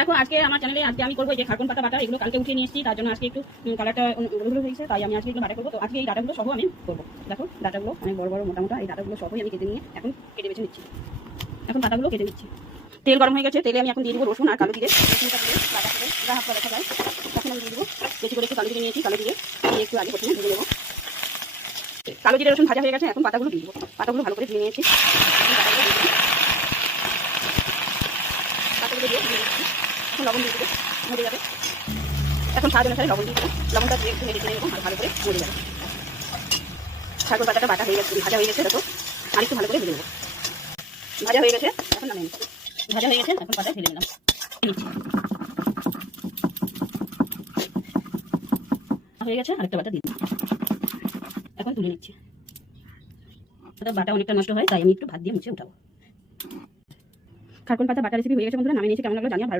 দেখো আজকে আমার চ্যানেলে আজকে আমি করবো যে খারকন পাতা বাটা, এগুলো কালকে উঠিয়ে নিয়ে এসেছি, তার জন্য আজকে একটু কালারটা উড়ো হয়েছে, তাই আমি আজকে এগুলো বাটা করবো। তো আজকে এই ডাটাগুলো সহ আমি করবো। দেখো ডাটাগুলো অনেক বড় বড় মোটা মোটা, এই ডাটাগুলো সবই আমি কেটে নিয়ে এখন কেটে বেছে নিচ্ছি। এখন পাতাগুলো কেটে নিচ্ছি। তেল গরম হয়ে গেছে, তেলে আমি এখন দিয়ে দেবো রসুন আর কালো জিরে। রসুনটা দিয়ে বাটা করে হাফ দেখা যায়। এখন আমি দিয়ে দেবো বেশি করে একটু কালো জিরে নিয়েছি, কালো জিরে দিয়ে একটু আগে প্রথমে ভেজে নেবো। কালো জিরে রসুন ভাজা হয়ে গেছে, এখন পাতাগুলো দিয়ে দেবো। পাতাগুলো ভালো করে ধুয়ে নিয়েছি, পাতাগুলো দিয়ে ধুয়ে নিচ্ছি। এখন লবণ দিয়ে দেবো, মরে যাবে। এখন স্বাদ অনুসারে লবণ দিয়ে দেবো, লবণটা দিয়ে একটু নেড়ে চেড়ে নেবো, ভালো করে মরে যাবে। খারকন পাতাটা বাটা হয়ে গেছে, ভাজা হয়ে গেছে, দেখো আর একটু ভালো করে ভেজে নেবো। ভাজা হয়ে গেছে, এখন নামিয়ে নিচ্ছি। ভাজা হয়ে গেছে, এখন পাতায় ঢেলে নিলাম। হয়ে গেছে, আরেকটা বাটা দিয়ে দিচ্ছি। এখন তুলে নিচ্ছি। বাটা অনেকটা নষ্ট হয়, তাই আমি একটু ভাত দিয়ে মুছে উঠাবো। খারকন পাতা বাটা রেসিপি হয়ে গেছে বন্ধুরা, নামিয়ে নিয়েছি। কেমন লাগলো জানিও, ভালো